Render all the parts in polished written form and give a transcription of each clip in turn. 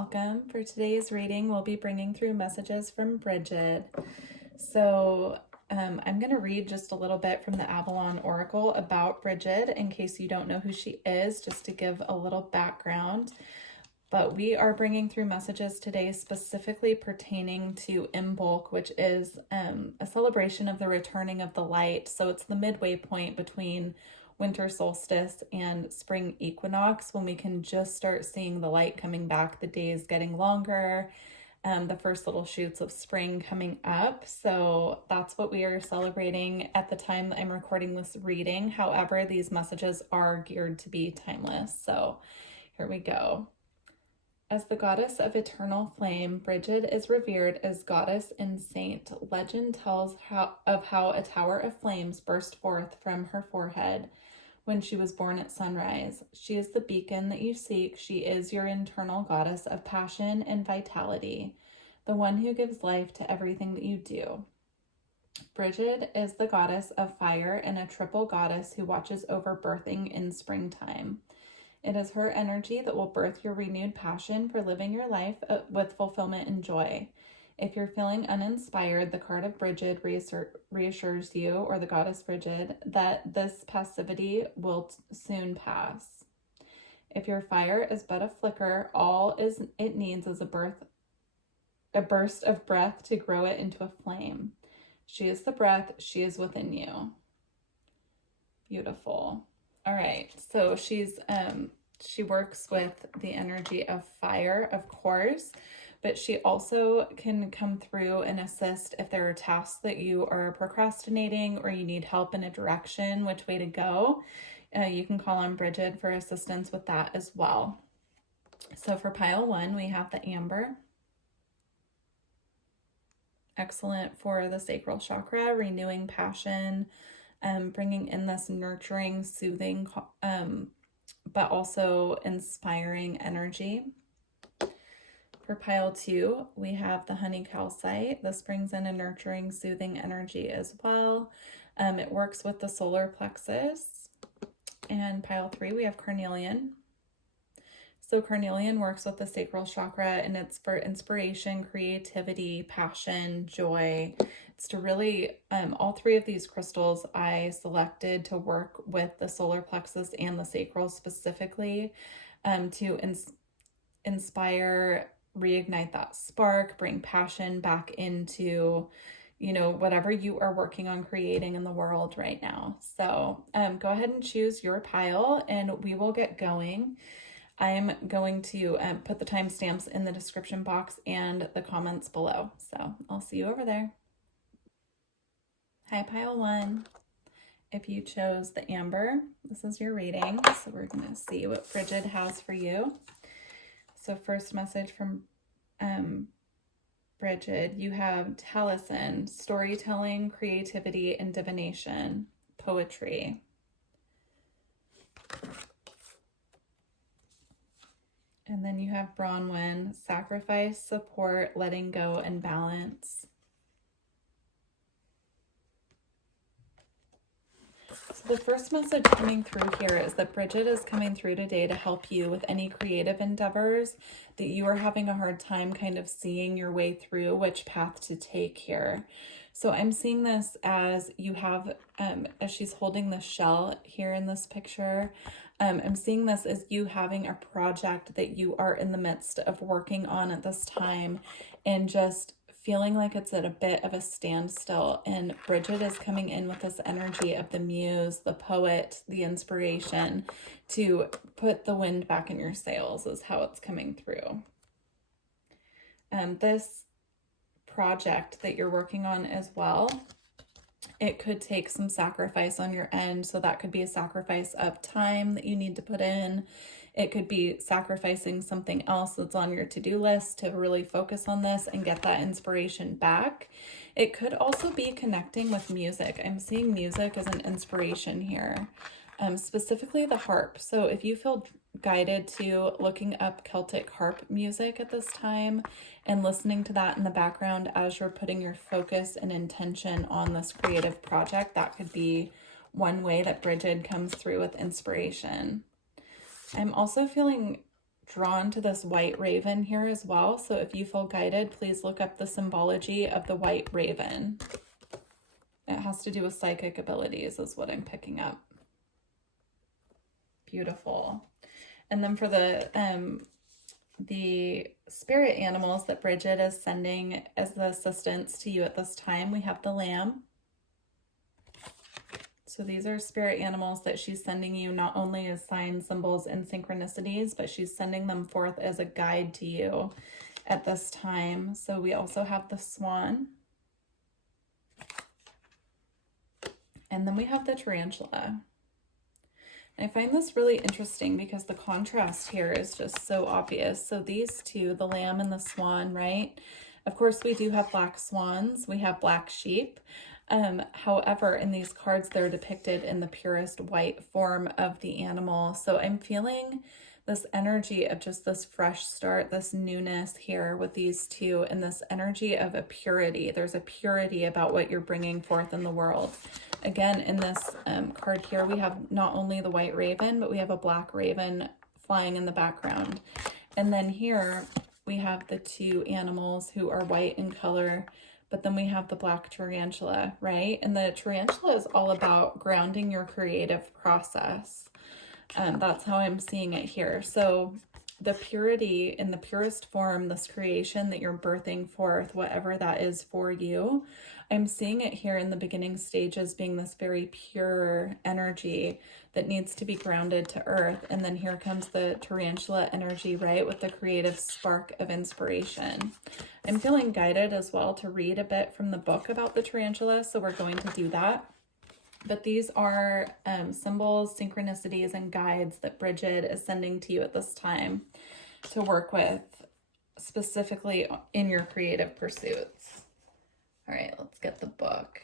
welcome. For today's reading, we'll be bringing through messages from Brigid. So I'm going to read just a little bit from the Avalon Oracle about Brigid in case you don't know who she is, just to give a little background. But we are bringing through messages today specifically pertaining to Imbolc, which is a celebration of the returning of the light. So it's the midway point between winter solstice and spring equinox, when we can just start seeing the light coming back, the days getting longer, the first little shoots of spring coming up. So that's what we are celebrating at the time that I'm recording this reading. However, these messages are geared to be timeless. So here we go. As the goddess of eternal flame, Brigid is revered as goddess and saint. Legend tells of how a tower of flames burst forth from her forehead when she was born at sunrise. She is the beacon that you seek. She is your internal goddess of passion and vitality, the one who gives life to everything that you do. Brigid is the goddess of fire and a triple goddess who watches over birthing in springtime. It is her energy that will birth your renewed passion for living your life with fulfillment and joy. If you're feeling uninspired, the card of Brigid reassures you, or the goddess Brigid, that this passivity will soon pass. If your fire is but a flicker, all it needs is a burst of breath to grow it into a flame. She is the breath, she is within you. Beautiful. All right, so she works with the energy of fire, of course, but she also can come through and assist if there are tasks that you are procrastinating or you need help in a direction, which way to go. You can call on Brigid for assistance with that as well. So for pile 1, we have the amber. Excellent for the sacral chakra, renewing passion, bringing in this nurturing, soothing, but also inspiring energy. For pile 2, we have the honey calcite. This brings in a nurturing, soothing energy as well. It works with the solar plexus. And pile 3, we have carnelian. So carnelian works with the sacral chakra, and it's for inspiration, creativity, passion, joy. It's to really, all 3 of these crystals I selected to work with the solar plexus and the sacral specifically, to inspire, reignite that spark, bring passion back into, whatever you are working on creating in the world right now. So go ahead and choose your pile and we will get going. I'm going to put the timestamps in the description box and the comments below. So I'll see you over there. Hi, pile 1. If you chose the amber, this is your reading. So we're going to see what Brigid has for you. So first message from Brigid, you have Taliesin, storytelling, creativity, and divination, poetry. And then you have Bronwyn, sacrifice, support, letting go, and balance. So the first message coming through here is that Brigid is coming through today to help you with any creative endeavors that you are having a hard time kind of seeing your way through, which path to take here. So I'm seeing this as you have, as she's holding the shell here in this picture, I'm seeing this as you having a project that you are in the midst of working on at this time and just feeling like it's at a bit of a standstill. And Brigid is coming in with this energy of the muse, the poet, the inspiration to put the wind back in your sails is how it's coming through. This project that you're working on as well, it could take some sacrifice on your end. So that could be a sacrifice of time that you need to put in. It could be sacrificing something else that's on your to-do list to really focus on this and get that inspiration back. It could also be connecting with music. I'm seeing music as an inspiration here, specifically the harp. So if you feel guided to looking up Celtic harp music at this time and listening to that in the background as you're putting your focus and intention on this creative project, that could be one way that Brigid comes through with inspiration. I'm also feeling drawn to this white raven here as well. So if you feel guided, please look up the symbology of the white raven. It has to do with psychic abilities is what I'm picking up. Beautiful. And then for the spirit animals that Brigid is sending as the assistance to you at this time, we have the lamb. So these are spirit animals that she's sending you not only as signs, symbols, and synchronicities, but she's sending them forth as a guide to you at this time. So we also have the swan. And then we have the tarantula. I find this really interesting because the contrast here is just so obvious. So these two, the lamb and the swan, right? Of course, we do have black swans. We have black sheep. However, in these cards, they're depicted in the purest white form of the animal. So I'm feeling this energy of just this fresh start, this newness here with these two, and this energy of a purity. There's a purity about what you're bringing forth in the world. Again, in this card here, we have not only the white raven, but we have a black raven flying in the background. And then here we have the two animals who are white in color, but then we have the black tarantula, right? And the tarantula is all about grounding your creative process. That's how I'm seeing it here. So the purity in the purest form, this creation that you're birthing forth, whatever that is for you, I'm seeing it here in the beginning stages being this very pure energy that needs to be grounded to earth. And then here comes the tarantula energy, right? With the creative spark of inspiration. I'm feeling guided as well to read a bit from the book about the tarantula. So we're going to do that. But these are symbols, synchronicities, and guides that Brigid is sending to you at this time to work with specifically in your creative pursuits. All right, let's get the book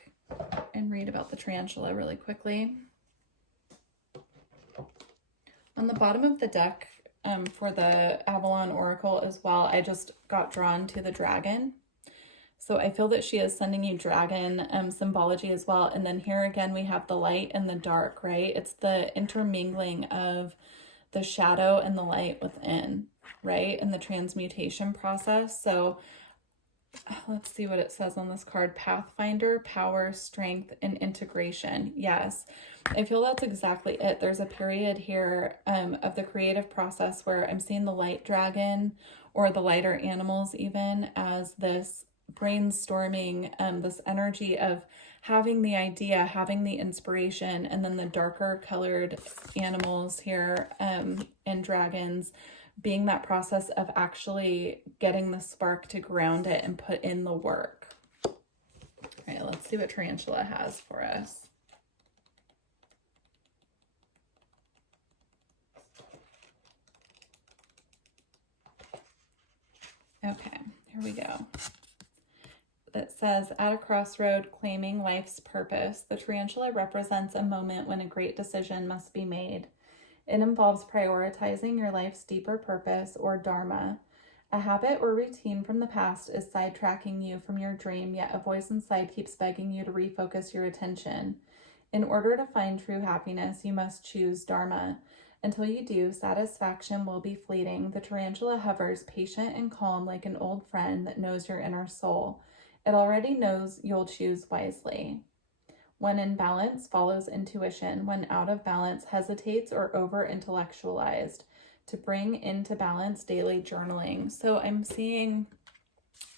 and read about the tarantula really quickly. On the bottom of the deck for the Avalon Oracle as well, I just got drawn to the dragon. So I feel that she is sending you dragon symbology as well. And then here again, we have the light and the dark, right? It's the intermingling of the shadow and the light within, right? And the transmutation process. So let's see what it says on this card. Pathfinder, power, strength, and integration. Yes, I feel that's exactly it. There's a period here of the creative process where I'm seeing the light dragon or the lighter animals even as this brainstorming, this energy of having the idea, having the inspiration, and then the darker colored animals here and dragons being that process of actually getting the spark to ground it and put in the work. All right, let's see what tarantula has for us. Okay, here we go. It says, at a crossroad, claiming life's purpose, the tarantula represents a moment when a great decision must be made. It involves prioritizing your life's deeper purpose or dharma. A habit or routine from the past is sidetracking you from your dream, yet a voice inside keeps begging you to refocus your attention. In order to find true happiness, you must choose dharma. Until you do, satisfaction will be fleeting. The tarantula hovers, patient and calm, like an old friend that knows your inner soul. It already knows you'll choose wisely. When in balance, follows intuition. When out of balance, hesitates or over-intellectualized. To bring into balance, daily journaling. So I'm seeing,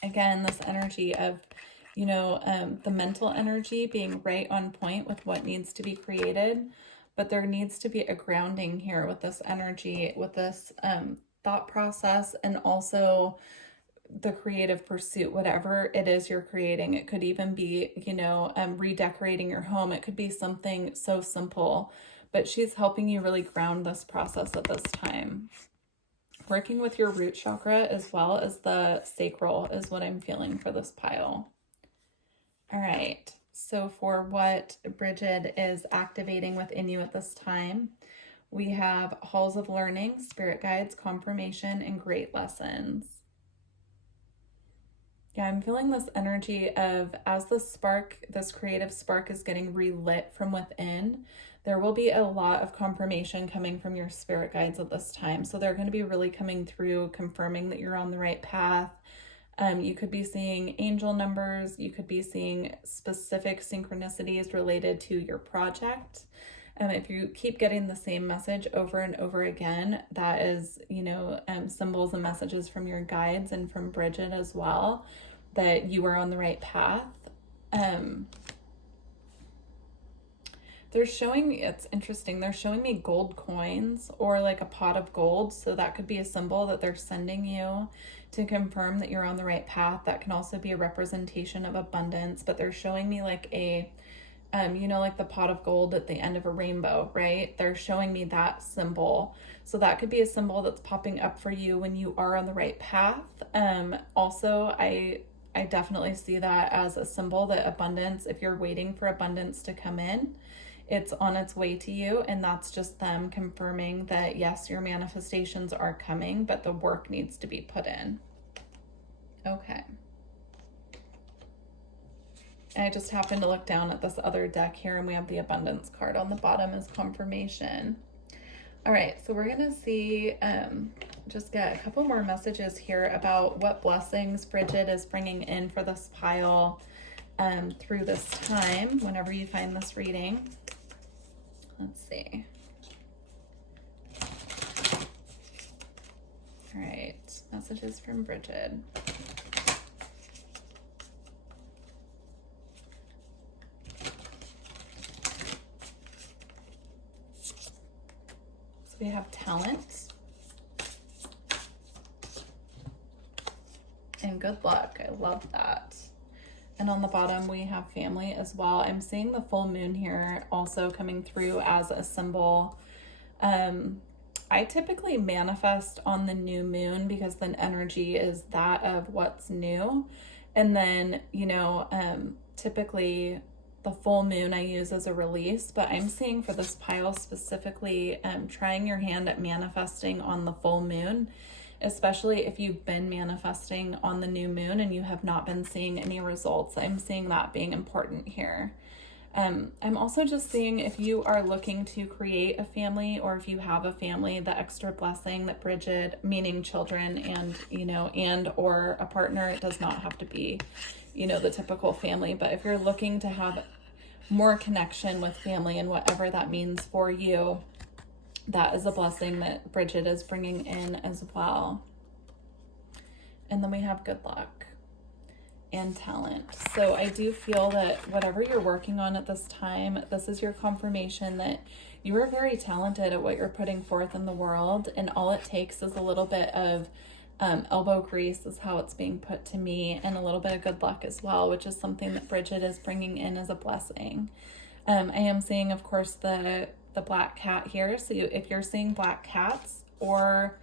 again, this energy of, the mental energy being right on point with what needs to be created. But there needs to be a grounding here with this energy, with this thought process, and also the creative pursuit, whatever it is you're creating. It could even be, redecorating your home. It could be something so simple, but she's helping you really ground this process at this time. Working with your root chakra as well as the sacral is what I'm feeling for this pile. All right. So for what Brigid is activating within you at this time, we have halls of learning, spirit guides, confirmation, and great lessons. Yeah, I'm feeling this energy of as the spark, this creative spark is getting relit from within, there will be a lot of confirmation coming from your spirit guides at this time. So they're going to be really coming through, confirming that you're on the right path. You could be seeing angel numbers. You could be seeing specific synchronicities related to your project. If you keep getting the same message over and over again, that is, symbols and messages from your guides and from Brigid as well, that you are on the right path. They're showing me, it's interesting, they're showing me gold coins or like a pot of gold. So that could be a symbol that they're sending you to confirm that you're on the right path. That can also be a representation of abundance, but they're showing me like a, like the pot of gold at the end of a rainbow, right? They're showing me that symbol. So that could be a symbol that's popping up for you when you are on the right path. Also, I definitely see that as a symbol that abundance, if you're waiting for abundance to come in, it's on its way to you. And that's just them confirming that, yes, your manifestations are coming, but the work needs to be put in. Okay. I just happened to look down at this other deck here, and we have the abundance card on the bottom as confirmation. All right, so we're going to see, just get a couple more messages here about what blessings Brigid is bringing in for this pile through this time, whenever you find this reading. Let's see. All right, messages from Brigid. So we have talent and good luck. I love that. And on the bottom, we have family as well. I'm seeing the full moon here also coming through as a symbol. I typically manifest on the new moon because the energy is that of what's new. And then, typically the full moon I use as a release, but I'm seeing for this pile specifically, trying your hand at manifesting on the full moon, especially if you've been manifesting on the new moon and you have not been seeing any results. I'm seeing that being important here. I'm also just seeing if you are looking to create a family, or if you have a family, the extra blessing that Brigid, meaning children and, and or a partner, it does not have to be, the typical family, but if you're looking to have more connection with family and whatever that means for you, that is a blessing that Brigid is bringing in as well. And then we have good luck and talent. So I do feel that whatever you're working on at this time, this is your confirmation that you are very talented at what you're putting forth in the world. And all it takes is a little bit of elbow grease, is how it's being put to me, and a little bit of good luck as well, which is something that Brigid is bringing in as a blessing. I am seeing, of course, the black cat here. So if you're seeing black cats or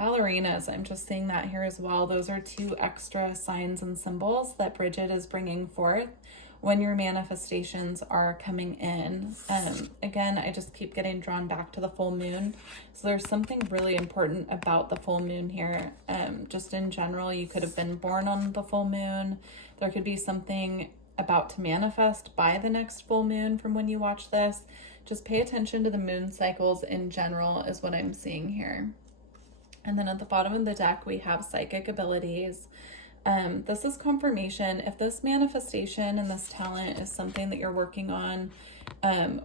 ballerinas, I'm just seeing that here as well. Those are two extra signs and symbols that Brigid is bringing forth when your manifestations are coming in. Again, I just keep getting drawn back to the full moon. So there's something really important about the full moon here. Just in general, you could have been born on the full moon. There could be something about to manifest by the next full moon from when you watch this. Just pay attention to the moon cycles in general is what I'm seeing here. And then at the bottom of the deck, we have psychic abilities. This is confirmation. If this manifestation and this talent is something that you're working on,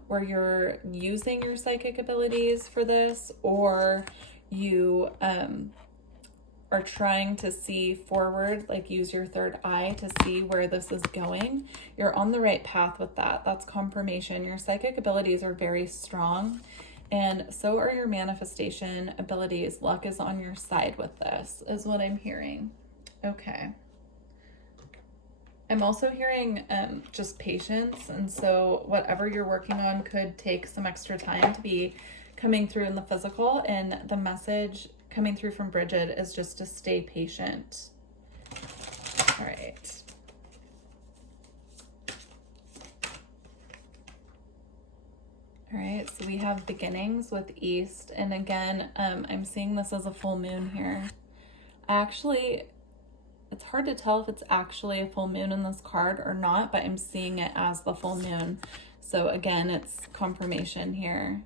where you're using your psychic abilities for this, or you are trying to see forward, like use your third eye to see where this is going, you're on the right path with that. That's confirmation. Your psychic abilities are very strong, and so are your manifestation abilities. Luck is on your side with this, is what I'm hearing. Okay. I'm also hearing just patience, and so whatever you're working on could take some extra time to be coming through in the physical, and the message coming through from Brigid is just to stay patient. All right. All right, so we have beginnings with East, and again, I'm seeing this as a full moon here. Actually, it's hard to tell if it's actually a full moon in this card or not, but I'm seeing it as the full moon. So again, it's confirmation here.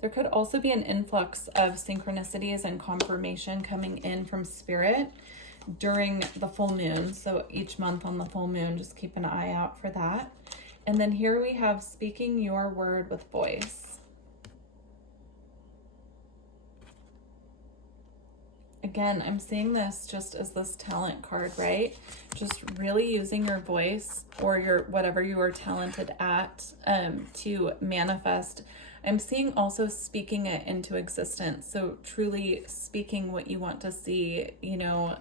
There could also be an influx of synchronicities and confirmation coming in from spirit during the full moon. So each month on the full moon, just keep an eye out for that. And then here we have speaking your word with voice. Again, I'm seeing this just as this talent card, right? Just really using your voice or your whatever you are talented at to manifest. I'm seeing also speaking it into existence. So truly speaking what you want to see, you know,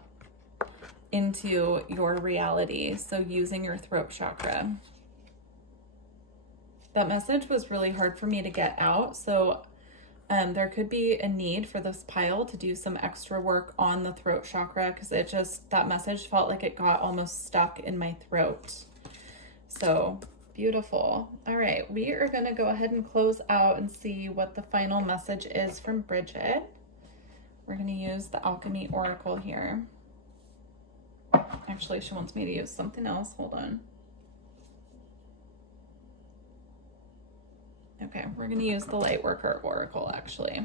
into your reality. So using your throat chakra. That message was really hard for me to get out. So there could be a need for this pile to do some extra work on the throat chakra, because it just, that message felt like it got almost stuck in my throat. So beautiful. All right, we are going to go ahead and close out and see what the final message is from Brigid. We're going to use the Alchemy Oracle here. Actually, she wants me to use something else. Hold on. Okay, we're going to use the Lightworker Oracle, actually.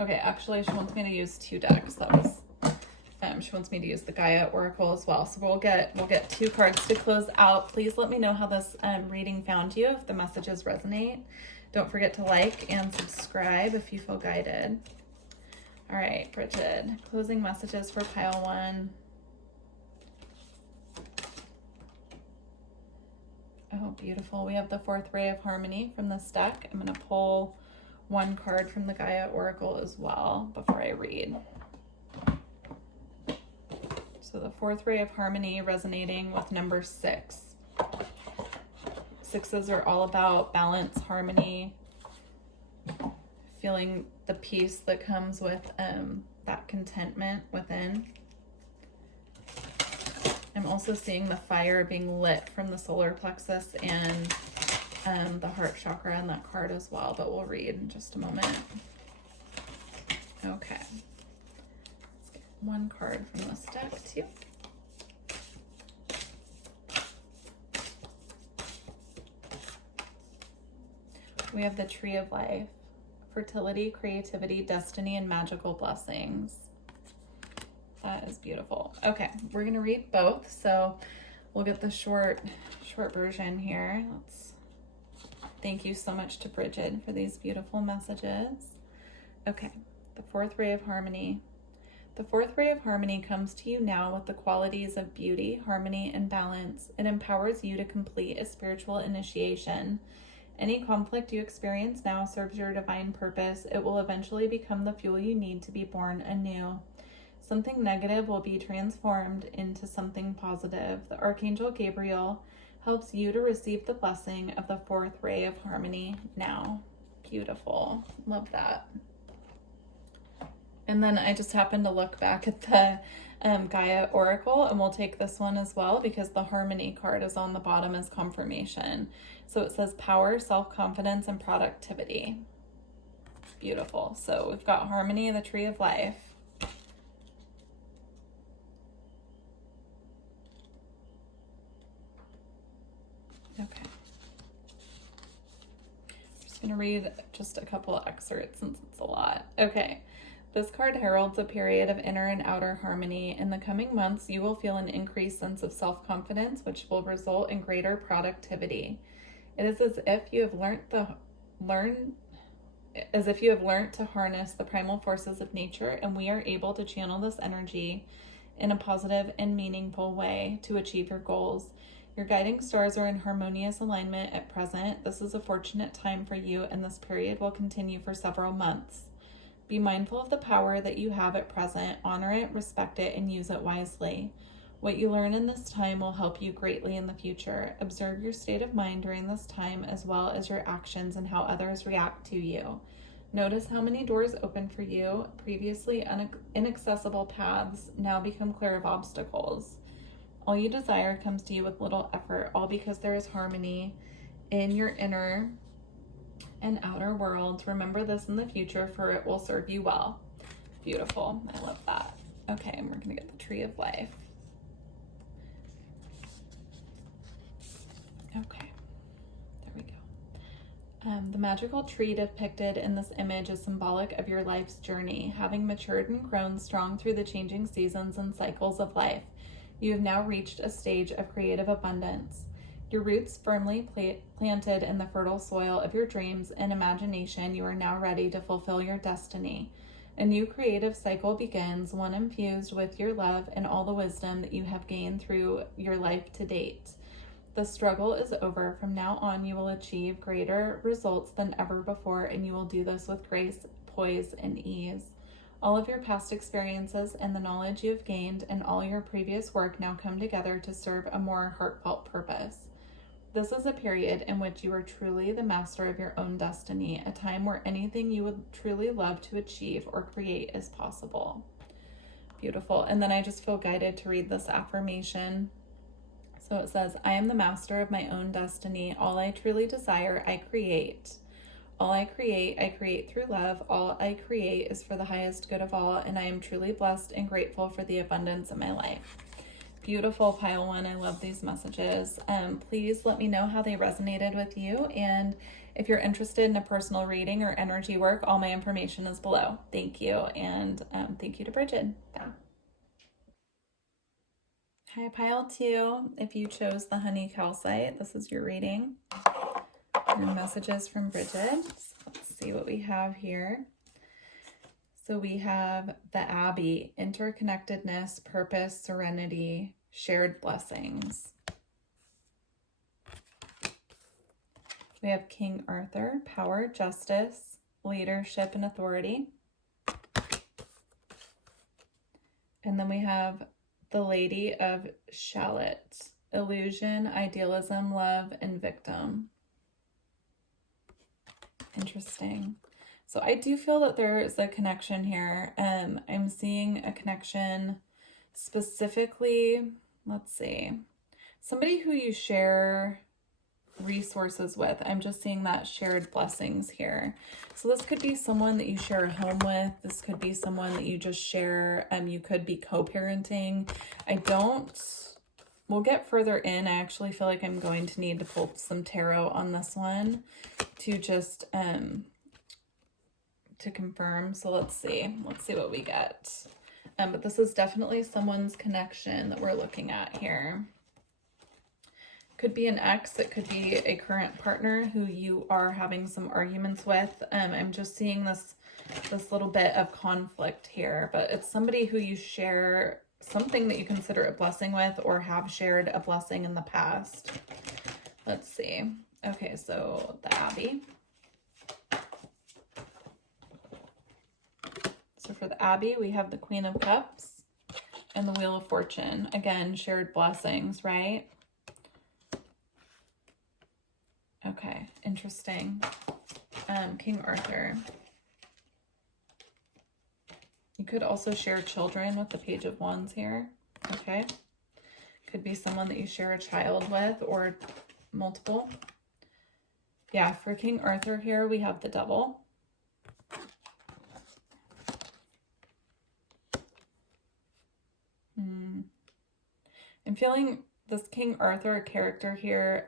Okay, actually, she wants me to use 2 decks. That was, she wants me to use the Gaia Oracle as well. So we'll get 2 cards to close out. Please let me know how this reading found you, if the messages resonate. Don't forget to like and subscribe if you feel guided. All right, Brigid, closing messages for pile 1. Oh, beautiful. We have the 4th ray of harmony from this deck. I'm going to pull 1 card from the Gaia Oracle as well before I read. So the 4th ray of harmony resonating with number 6. 6s are all about balance, harmony, feeling the peace that comes with that contentment within. I'm also seeing the fire being lit from the solar plexus and the heart chakra in that card as well, but we'll read in just a moment. Okay. Let's get 1 card from this deck too. We have the Tree of Life. Fertility, creativity, destiny, and magical blessings. That is beautiful. Okay, we're gonna read both, so we'll get the short version here. Thank you so much to Brigid for these beautiful messages. Okay, the 4th ray of harmony. The 4th ray of harmony comes to you now with the qualities of beauty, harmony, and balance. It empowers you to complete a spiritual initiation. Any conflict you experience now serves your divine purpose. It will eventually become the fuel you need to be born anew. Something negative will be transformed into something positive. The Archangel Gabriel helps you to receive the blessing of the 4th ray of harmony now. Beautiful. Love that. And then I just happened to look back at the Gaia Oracle, and we'll take this one as well because the harmony card is on the bottom as confirmation. So it says power, self-confidence, and productivity. Beautiful. So we've got harmony, the Tree of Life. Okay. I'm just going to read just a couple of excerpts since it's a lot. Okay. This card heralds a period of inner and outer harmony. In the coming months, you will feel an increased sense of self-confidence, which will result in greater productivity. It is as if you have learned to harness the primal forces of nature, and we are able to channel this energy in a positive and meaningful way to achieve your goals. Your guiding stars are in harmonious alignment at present. This is a fortunate time for you, and this period will continue for several months. Be mindful of the power that you have at present. Honor it, respect it, and use it wisely. What you learn in this time will help you greatly in the future. Observe your state of mind during this time, as well as your actions and how others react to you. Notice how many doors open for you. Previously inaccessible paths now become clear of obstacles. All you desire comes to you with little effort, all because there is harmony in your inner and outer worlds. Remember this in the future, for it will serve you well. Beautiful. I love that. Okay, and we're going to get the Tree of Life. Okay, there we go. The magical tree depicted in this image is symbolic of your life's journey. Having matured and grown strong through the changing seasons and cycles of life, you have now reached a stage of creative abundance. Your roots firmly planted in the fertile soil of your dreams and imagination, you are now ready to fulfill your destiny. A new creative cycle begins, one infused with your love and all the wisdom that you have gained through your life to date. The struggle is over. From now on, you will achieve greater results than ever before, and you will do this with grace, poise, and ease. All of your past experiences and the knowledge you have gained and all your previous work now come together to serve a more heartfelt purpose. This is a period in which you are truly the master of your own destiny, a time where anything you would truly love to achieve or create is possible. Beautiful. And then I just feel guided to read this affirmation. So it says, I am the master of my own destiny. All I truly desire, I create. All I create through love. All I create is for the highest good of all, and I am truly blessed and grateful for the abundance in my life. Beautiful, pile one. I love these messages. Please let me know how they resonated with you. And if you're interested in a personal reading or energy work, all my information is below. Thank you. And thank you to Brigid. Bye. Hi, pile two. If you chose the honey calcite, this is your reading. And messages from Brigid. So let's see what we have here. So we have the Abbey, interconnectedness, purpose, serenity, shared blessings. We have King Arthur, power, justice, leadership, and authority. And then we have the Lady of Shalott, illusion, idealism, love, and victim. Interesting. So I do feel that there is a connection here. I'm seeing a connection specifically, let's see, somebody who you share resources with. I'm just seeing that shared blessings here. So this could be someone that you share a home with. This could be someone that you just share. You could be co-parenting. We'll get further in. I actually feel like I'm going to need to pull some tarot on this one to just, to confirm. So let's see what we get. But this is definitely someone's connection that we're looking at here. Could be an ex, it could be a current partner who you are having some arguments with. I'm just seeing this little bit of conflict here, but it's somebody who you share something that you consider a blessing with or have shared a blessing in the past. Let's see. Okay, so the Abbey. So for the Abbey, we have the Queen of Cups and the Wheel of Fortune. Again, shared blessings, right? Okay, interesting. King Arthur. You could also share children with the Page of Wands here. Okay. Could be someone that you share a child with or multiple. Yeah, for King Arthur here, we have the Devil. I'm feeling this King Arthur character here,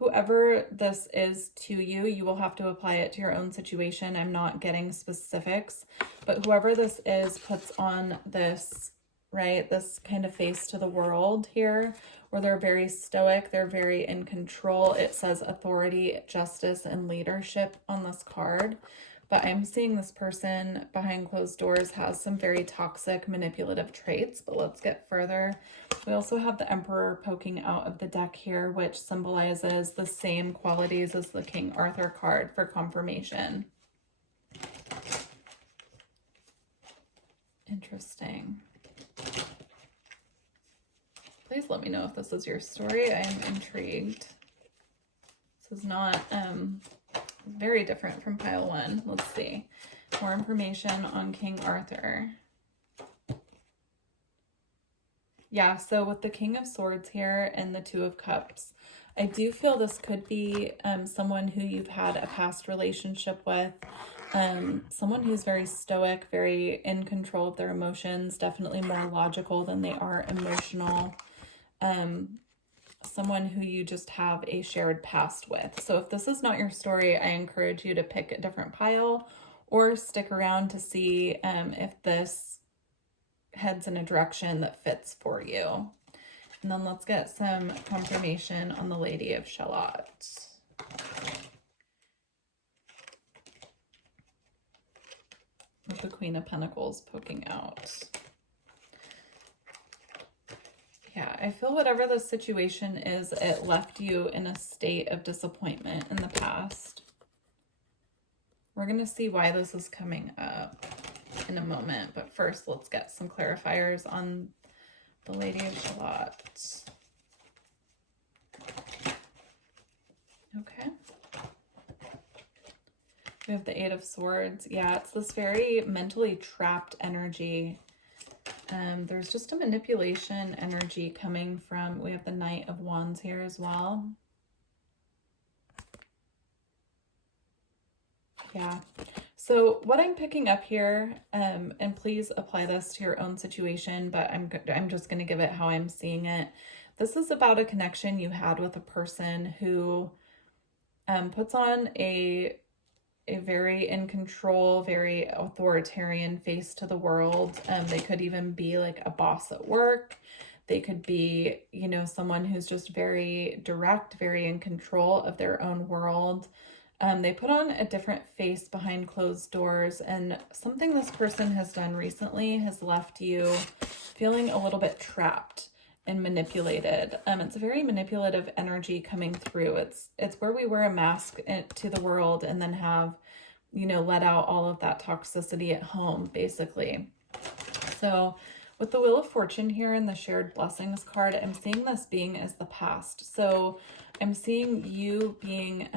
whoever this is to you, you will have to apply it to your own situation. I'm not getting specifics, but whoever this is puts on this, right, this kind of face to the world here, where they're very stoic, they're very in control. It says authority, justice, and leadership on this card. But I'm seeing this person behind closed doors has some very toxic, manipulative traits. But let's get further. We also have the Emperor poking out of the deck here, which symbolizes the same qualities as the King Arthur card for confirmation. Interesting. Please let me know if this is your story. I'm intrigued. This is not... very different from pile one. Let's see. More information on King Arthur. Yeah, so with the King of Swords here and the Two of Cups, I do feel this could be someone who you've had a past relationship with. Someone who's very stoic, very in control of their emotions, definitely more logical than they are emotional. Someone who you just have a shared past with. So if this is not your story, I encourage you to pick a different pile or stick around to see if this heads in a direction that fits for you. And then let's get some confirmation on the Lady of Shalott. With the Queen of Pentacles poking out. Yeah, I feel whatever the situation is, it left you in a state of disappointment in the past. We're going to see why this is coming up in a moment. But first, let's get some clarifiers on the Lady of Shalott. Okay. We have the Eight of Swords. Yeah, it's this very mentally trapped energy. There's just a manipulation energy coming from, we have the Knight of Wands here as well. Yeah. So what I'm picking up here, and please apply this to your own situation, but I'm just going to give it how I'm seeing it. This is about a connection you had with a person who puts on a very in control, very authoritarian face to the world. They could even be like a boss at work. They could be, you know, someone who's just very direct, very in control of their own world. They put on a different face behind closed doors, and something this person has done recently has left you feeling a little bit trapped and manipulated. It's a very manipulative energy coming through. It's where we wear a mask to the world and then have, you know, let out all of that toxicity at home, basically. So with the Wheel of Fortune here and the Shared Blessings card, I'm seeing this being as the past. So I'm seeing you being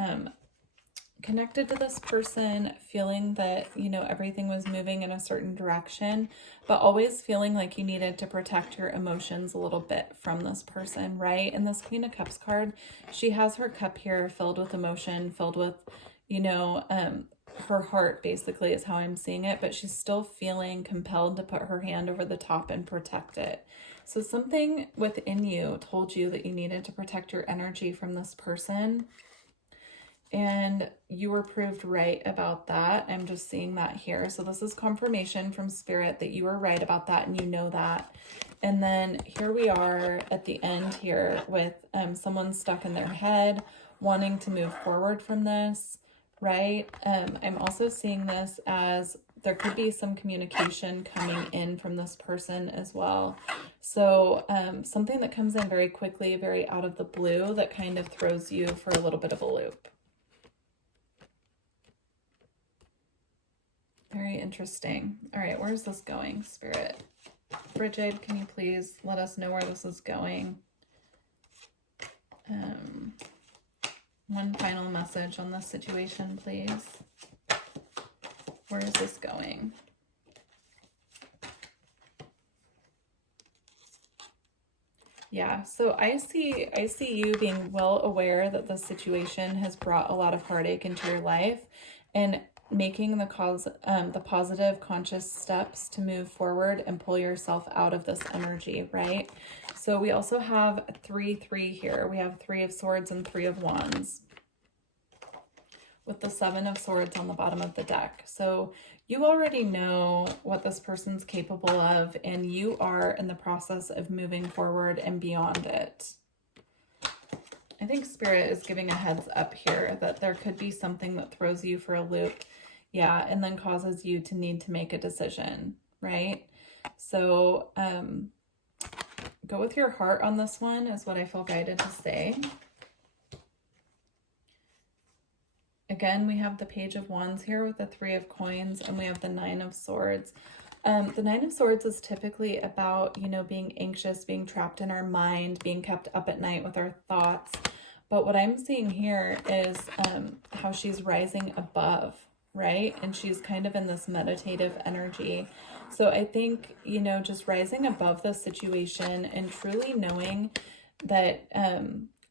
connected to this person, feeling that, you know, everything was moving in a certain direction, but always feeling like you needed to protect your emotions a little bit from this person, right? And this Queen of Cups card, she has her cup here filled with emotion, filled with, you know, her heart basically is how I'm seeing it, but she's still feeling compelled to put her hand over the top and protect it. So something within you told you that you needed to protect your energy from this person, and you were proved right about that. I'm just seeing that here. So this is confirmation from Spirit that you were right about that, and you know that. And then here we are at the end here with someone stuck in their head, wanting to move forward from this, right? I'm also seeing this as there could be some communication coming in from this person as well. So something that comes in very quickly, very out of the blue, that kind of throws you for a little bit of a loop. Very interesting. All right, where's this going, Spirit? Brigid, can you please let us know where this is going? One final message on this situation, please. Where is this going? Yeah, so I see you being well aware that this situation has brought a lot of heartache into your life, and making the positive conscious steps to move forward and pull yourself out of this energy, right? So we also have 3 here. We have 3 of Swords and 3 of Wands, with the 7 of Swords on the bottom of the deck. So you already know what this person's capable of, and you are in the process of moving forward and beyond it. I think Spirit is giving a heads up here that there could be something that throws you for a loop. Yeah, and then causes you to need to make a decision, right? So go with your heart on this one is what I feel guided to say. Again, we have the Page of Wands here with the 3 of Coins, and we have the 9 of Swords. The 9 of Swords is typically about, you know, being anxious, being trapped in our mind, being kept up at night with our thoughts. But what I'm seeing here is how she's rising above, right? And she's kind of in this meditative energy. So I think, you know, just rising above the situation and truly knowing that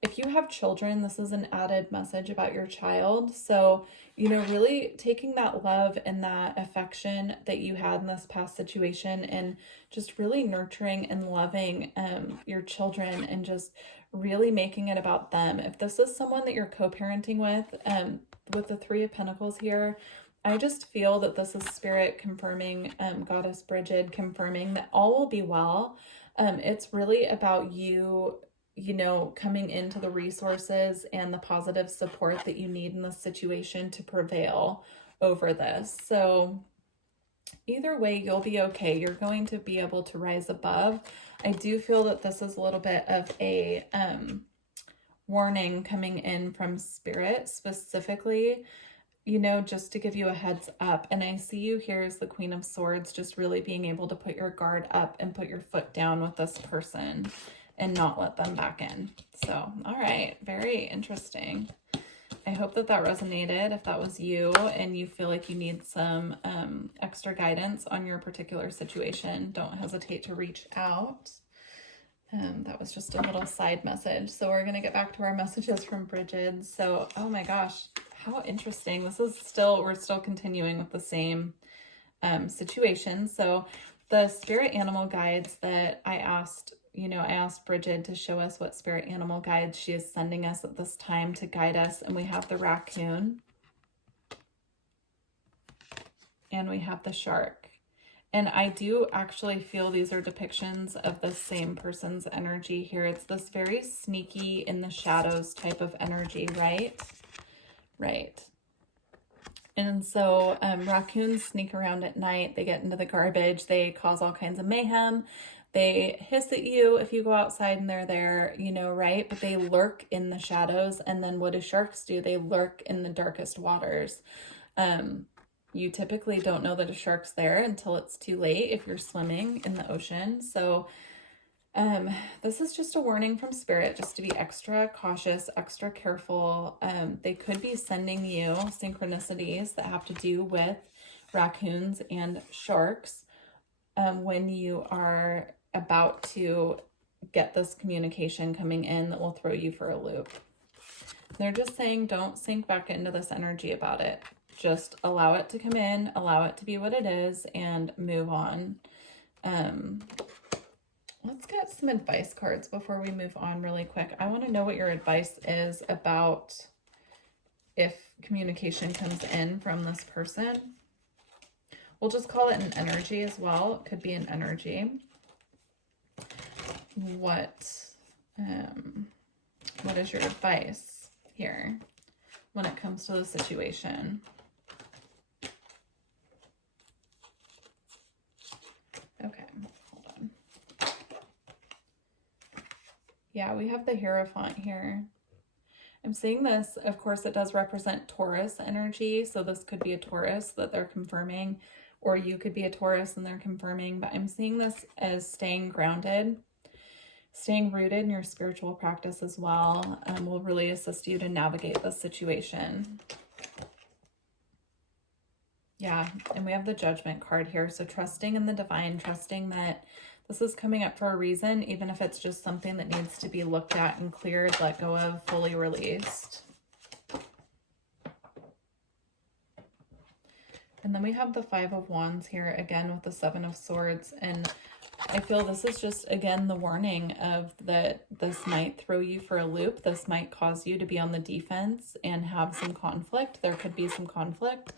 if you have children, this is an added message about your child. So, you know, really taking that love and that affection that you had in this past situation and just really nurturing and loving your children and just really making it about them. If this is someone that you're co-parenting with the Three of Pentacles here, I just feel that this is Spirit confirming, Goddess Brigid confirming that all will be well. It's really about you know, coming into the resources and the positive support that you need in this situation to prevail over this. So either way, you'll be okay. You're going to be able to rise above. I do feel that this is a little bit of a warning coming in from Spirit specifically, you know, just to give you a heads up. And I see you here as the Queen of Swords, just really being able to put your guard up and put your foot down with this person and not let them back in. So, all right, very interesting. I hope that that resonated. If that was you and you feel like you need some extra guidance on your particular situation, don't hesitate to reach out. That was just a little side message. So we're going to get back to our messages from Brigid. So, oh my gosh, how interesting. This is still, we're still continuing with the same situation. So the spirit animal guides that I asked, you know, I asked Brigid to show us what spirit animal guides she is sending us at this time to guide us. And we have the raccoon. And we have the shark. And I do actually feel these are depictions of the same person's energy here. It's this very sneaky in the shadows type of energy, right? Right. And so raccoons sneak around at night. They get into the garbage. They cause all kinds of mayhem. They hiss at you if you go outside and they're there, you know, right? But they lurk in the shadows. And then what do sharks do? They lurk in the darkest waters. You typically don't know that a shark's there until it's too late if you're swimming in the ocean. So this is just a warning from Spirit, just to be extra cautious, extra careful. They could be sending you synchronicities that have to do with raccoons and sharks when you are about to get this communication coming in that will throw you for a loop. They're just saying, don't sink back into this energy about it. Just allow it to come in, allow it to be what it is, and move on. Let's get some advice cards before we move on really quick. I want to know what your advice is about if communication comes in from this person. We'll just call it an energy as well. It could be an energy. What is your advice here when it comes to the situation? Okay, hold on. Yeah, we have the Hierophant here. I'm seeing this, of course, it does represent Taurus energy. So this could be a Taurus that they're confirming, or you could be a Taurus and they're confirming. But I'm seeing this as staying grounded, staying rooted in your spiritual practice as well, will really assist you to navigate this situation. Yeah, and we have the Judgment card here. So trusting in the divine, trusting that this is coming up for a reason, even if it's just something that needs to be looked at and cleared, let go of, fully released. And then we have the Five of Wands here again with the Seven of Swords. And I feel this is just, again, the warning of that this might throw you for a loop. This might cause you to be on the defense and have some conflict. There could be some conflict.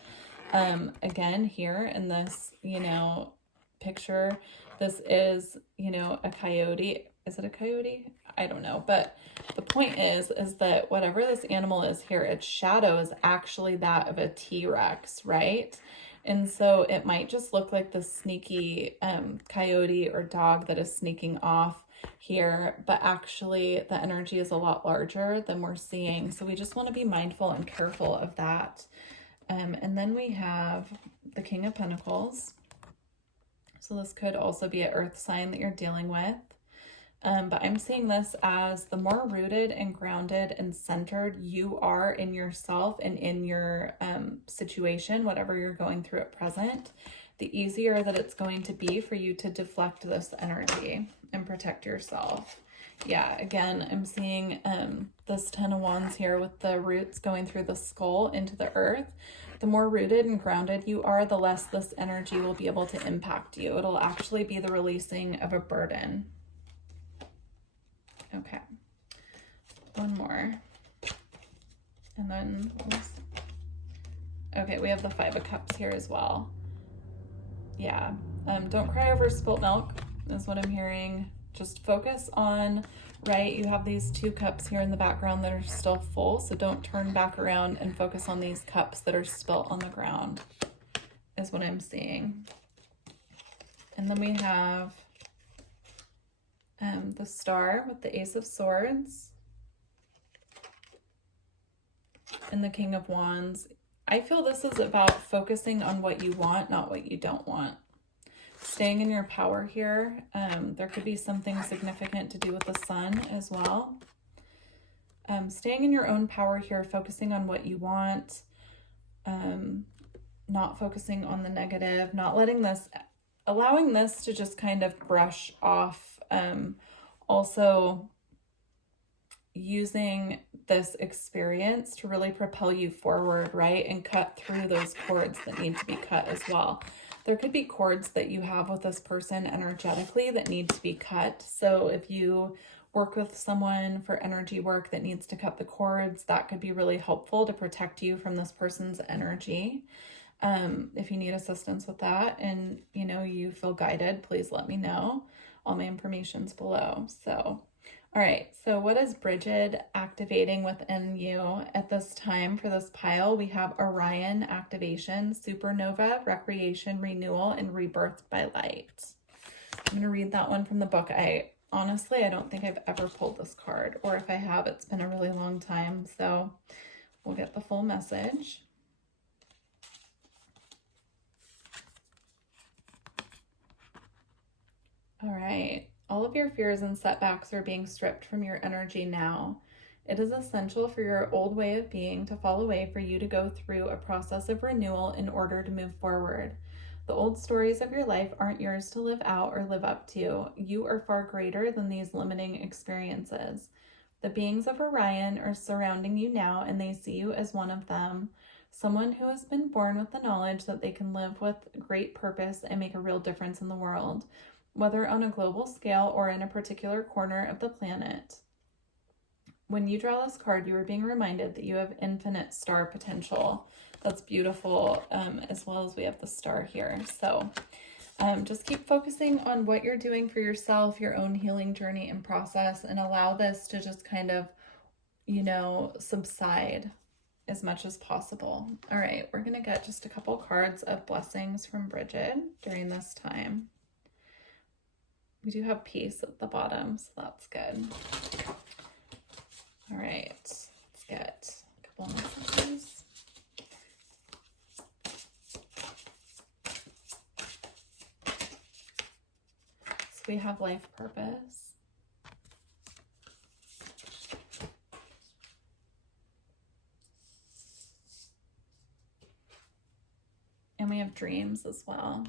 Again, here in this, you know, picture, this is, you know, a coyote. Is it a coyote? I don't know. But the point is that whatever this animal is here, its shadow is actually that of a T-Rex, right? And so it might just look like the sneaky coyote or dog that is sneaking off here, but actually the energy is a lot larger than we're seeing. So we just want to be mindful and careful of that. And then we have the King of Pentacles. So this could also be an earth sign that you're dealing with. But I'm seeing this as the more rooted and grounded and centered you are in yourself and in your situation, whatever you're going through at present, the easier that it's going to be for you to deflect this energy and protect yourself. Yeah, again, I'm seeing this 10 of Wands here with the roots going through the skull into the earth. The more rooted and grounded you are, the less this energy will be able to impact you. It'll actually be the releasing of a burden. Okay. One more. And then, okay, we have the 5 of Cups here as well. Yeah. Don't cry over spilt milk is what I'm hearing. Just focus on, right, you have these 2 cups here in the background that are still full, so don't turn back around and focus on these cups that are spilt on the ground, is what I'm seeing. And then we have the Star with the Ace of Swords and the King of Wands. I feel this is about focusing on what you want, not what you don't want. Staying in your power here. There could be something significant to do with the Sun as well. Staying in your own power here, focusing on what you want, not focusing on the negative, not letting this, allowing this to just kind of brush off. Also using this experience to really propel you forward, right? And cut through those cords that need to be cut as well. There could be cords that you have with this person energetically that need to be cut. So if you work with someone for energy work that needs to cut the cords, that could be really helpful to protect you from this person's energy. If you need assistance with that and you feel guided, please let me know. All my information's below. So all right, so what is Brigid activating within you at this time for this pile? We have Orion activation, supernova, recreation, renewal, and rebirth by light. I'm going to read that one from the book. Honestly, I don't think I've ever pulled this card, or if I have, it's been a really long time. So we'll get the full message. All right. All of your fears and setbacks are being stripped from your energy now. It is essential for your old way of being to fall away for you to go through a process of renewal in order to move forward. The old stories of your life aren't yours to live out or live up to. You are far greater than these limiting experiences. The beings of Orion are surrounding you now, and they see you as one of them. Someone who has been born with the knowledge that they can live with great purpose and make a real difference in the world, whether on a global scale or in a particular corner of the planet. When you draw this card, you are being reminded that you have infinite star potential. That's beautiful, as well as we have the star here. So just keep focusing on what you're doing for yourself, your own healing journey and process, and allow this to just kind of, subside as much as possible. All right, we're going to get just a couple cards of blessings from Brigid during this time. We do have peace at the bottom, so that's good. All right, let's get a couple messages. So we have life purpose. And we have dreams as well.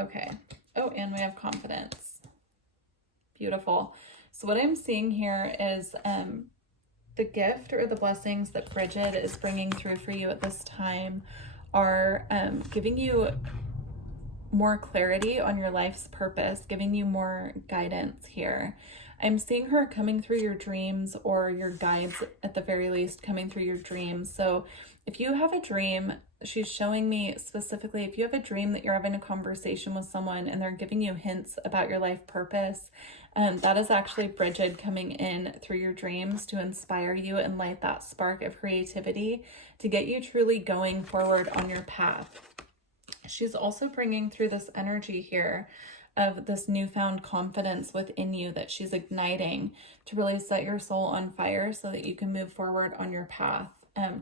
Okay. Oh, and we have confidence. Beautiful. So what I'm seeing here is the gift or the blessings that Brigid is bringing through for you at this time are giving you more clarity on your life's purpose, giving you more guidance here. I'm seeing her coming through your dreams, or your guides at the very least coming through your dreams. So if you have a dream, she's showing me specifically, if you have a dream that you're having a conversation with someone and they're giving you hints about your life purpose, that is actually Brigid coming in through your dreams to inspire you and light that spark of creativity to get you truly going forward on your path. She's also bringing through this energy here of this newfound confidence within you that she's igniting to really set your soul on fire so that you can move forward on your path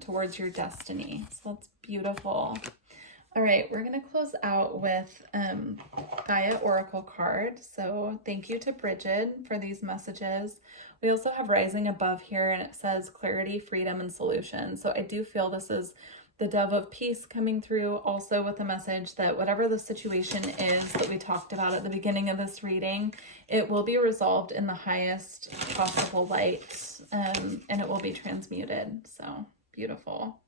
towards your destiny. So that's beautiful. All right, we're going to close out with Gaia Oracle card. So thank you to Brigid for these messages. We also have rising above here, and it says clarity, freedom, and solution. So I do feel this is The Dove of Peace coming through, also with a message that whatever the situation is that we talked about at the beginning of this reading, it will be resolved in the highest possible light, and it will be transmuted. So beautiful.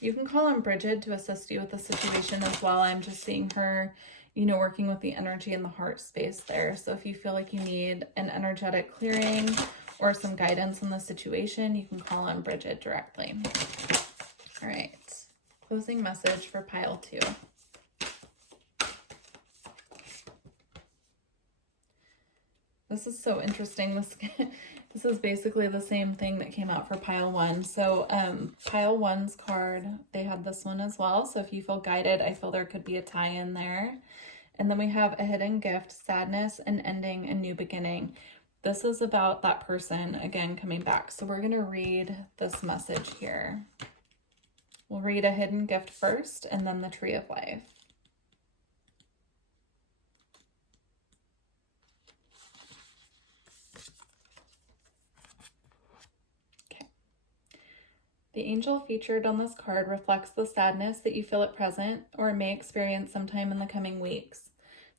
You can call on Brigid to assist you with the situation as well. I'm just seeing her, you know, working with the energy in the heart space there. So if you feel like you need an energetic clearing or some guidance on the situation, you can call on Brigid directly. All right. Closing message for pile 2. This is so interesting. This is basically the same thing that came out for pile 1. So pile 1's card, they had this one as well. So if you feel guided, I feel there could be a tie-in there. And then we have a hidden gift, sadness, and ending a new beginning. This is about that person, again, coming back. So we're going to read this message here. We'll read a hidden gift first, and then the Tree of Life. Okay. The angel featured on this card reflects the sadness that you feel at present or may experience sometime in the coming weeks.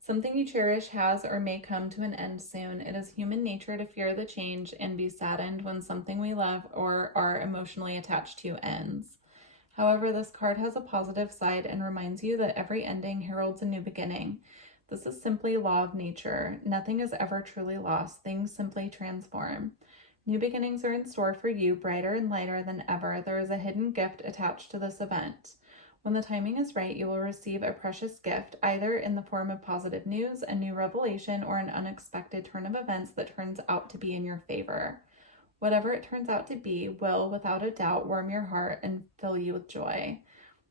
Something you cherish has or may come to an end soon. It is human nature to fear the change and be saddened when something we love or are emotionally attached to ends. However, this card has a positive side and reminds you that every ending heralds a new beginning. This is simply law of nature. Nothing is ever truly lost. Things simply transform. New beginnings are in store for you, brighter and lighter than ever. There is a hidden gift attached to this event. When the timing is right, you will receive a precious gift, either in the form of positive news, a new revelation, or an unexpected turn of events that turns out to be in your favor. Whatever it turns out to be will, without a doubt, warm your heart and fill you with joy.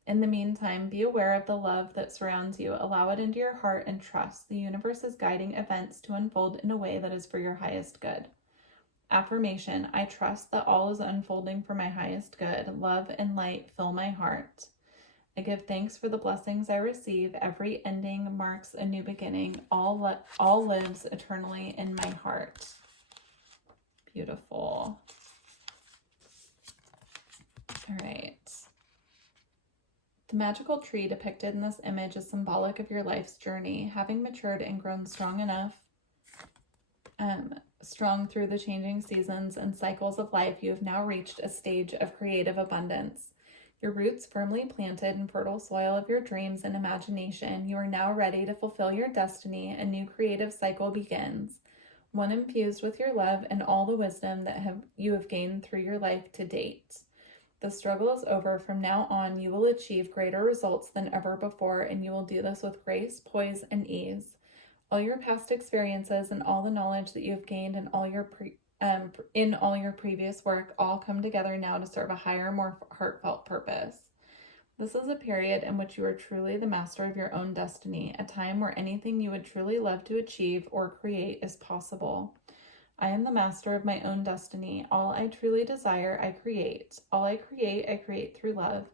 In the meantime, be aware of the love that surrounds you. Allow it into your heart and trust. The universe is guiding events to unfold in a way that is for your highest good. Affirmation: I trust that all is unfolding for my highest good. Love and light fill my heart. I give thanks for the blessings I receive. Every ending marks a new beginning. All lives eternally in my heart. Beautiful. All right. The magical tree depicted in this image is symbolic of your life's journey. Having matured and grown strong through the changing seasons and cycles of life, you have now reached a stage of creative abundance. Your roots firmly planted in fertile soil of your dreams and imagination, you are now ready to fulfill your destiny. A new creative cycle begins. One infused with your love and all the wisdom that you have gained through your life to date. The struggle is over. From now on, you will achieve greater results than ever before, and you will do this with grace, poise, and ease. All your past experiences and all the knowledge that you have gained in all your previous work all come together now to serve a higher, more heartfelt purpose. This is a period in which you are truly the master of your own destiny, a time where anything you would truly love to achieve or create is possible. I am the master of my own destiny. All I truly desire, I create. All I create through love.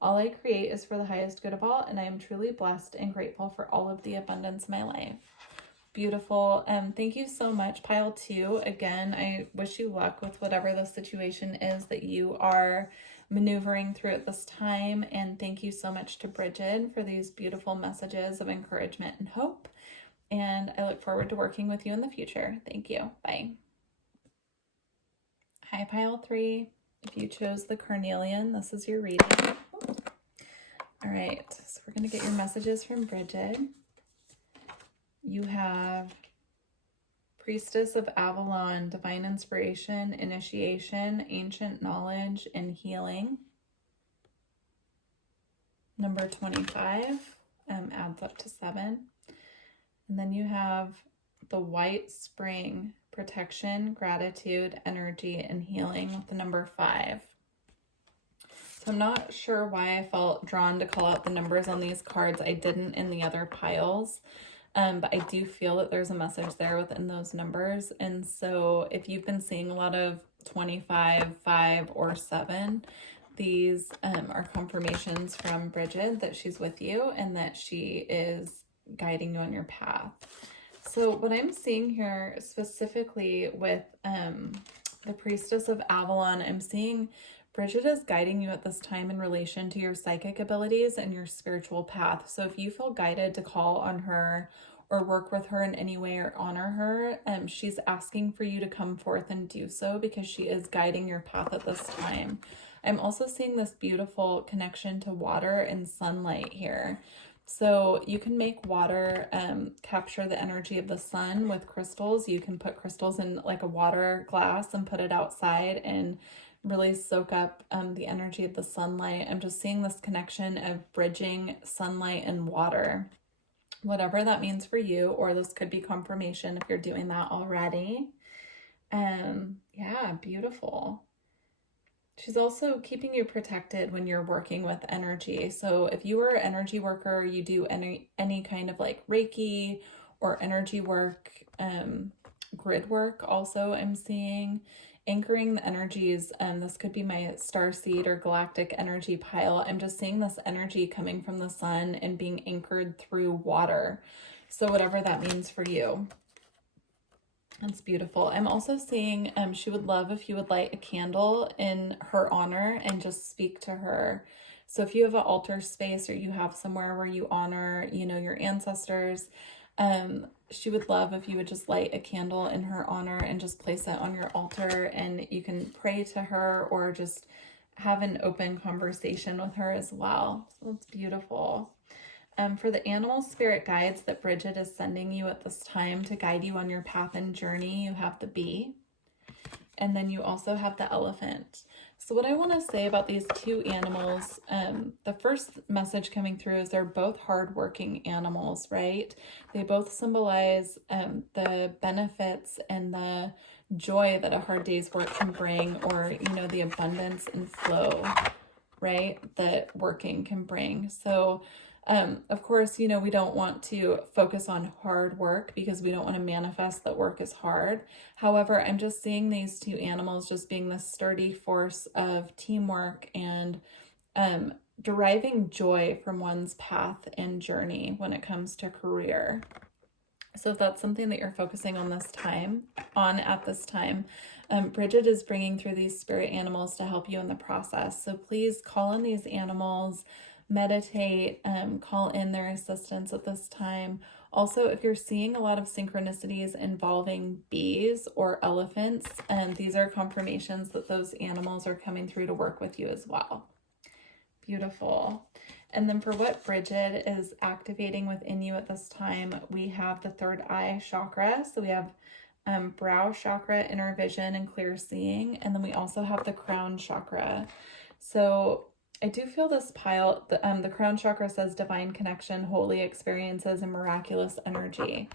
All I create is for the highest good of all, and I am truly blessed and grateful for all of the abundance in my life. Beautiful. Thank you so much, pile 2. Again, I wish you luck with whatever the situation is that you are maneuvering through at this time. And thank you so much to Brigid for these beautiful messages of encouragement and hope. And I look forward to working with you in the future. Thank you. Bye. Hi, pile 3. If you chose the carnelian, this is your reading. All right, so we're going to get your messages from Brigid. You have Priestess of Avalon, Divine Inspiration, Initiation, Ancient Knowledge, and Healing. Number 25 adds up to 7. And then you have the White Spring, Protection, Gratitude, Energy, and Healing with the number 5. So I'm not sure why I felt drawn to call out the numbers on these cards. I didn't in the other piles. But I do feel that there's a message there within those numbers. And so if you've been seeing a lot of 25, 5, or 7, these are confirmations from Brigid that she's with you and that she is guiding you on your path. So what I'm seeing here specifically with the Priestess of Avalon, I'm seeing Brigid is guiding you at this time in relation to your psychic abilities and your spiritual path. So if you feel guided to call on her or work with her in any way or honor her, she's asking for you to come forth and do so because she is guiding your path at this time. I'm also seeing this beautiful connection to water and sunlight here. So you can make water capture the energy of the sun with crystals. You can put crystals in like a water glass and put it outside and really soak up the energy of the sunlight. I'm just seeing this connection of bridging sunlight and water, whatever that means for you, or this could be confirmation if you're doing that already. Yeah, beautiful. She's also keeping you protected when you're working with energy. So if you are an energy worker, you do any kind of like Reiki or energy work, grid work also I'm seeing. Anchoring the energies, this could be my starseed or galactic energy pile. I'm just seeing this energy coming from the sun and being anchored through water. So whatever that means for you. That's beautiful. I'm also seeing she would love if you would light a candle in her honor and just speak to her. So if you have an altar space or you have somewhere where you honor, you know, your ancestors, she would love if you would just light a candle in her honor and just place it on your altar, and you can pray to her or just have an open conversation with her as well. So that's beautiful. For the animal spirit guides that Brigid is sending you at this time to guide you on your path and journey, you have the bee, and then you also have the elephant. So what I want to say about these two animals, the first message coming through is they're both hardworking animals, right? They both symbolize the benefits and the joy that a hard day's work can bring, or, you know, the abundance and flow, right, that working can bring. So of course, you know, we don't want to focus on hard work because we don't want to manifest that work is hard. However, I'm just seeing these two animals just being this sturdy force of teamwork and deriving joy from one's path and journey when it comes to career. So if that's something that you're focusing on at this time, Brigid is bringing through these spirit animals to help you in the process. So please call in these animals, meditate, call in their assistance at this time. Also, if you're seeing a lot of synchronicities involving bees or elephants, these are confirmations that those animals are coming through to work with you as well. Beautiful. And then for what Brigid is activating within you at this time, we have the third eye chakra. So we have brow chakra, inner vision, and clear seeing. And then we also have the crown chakra. So I do feel this pile, the crown chakra says divine connection, holy experiences, and miraculous energy.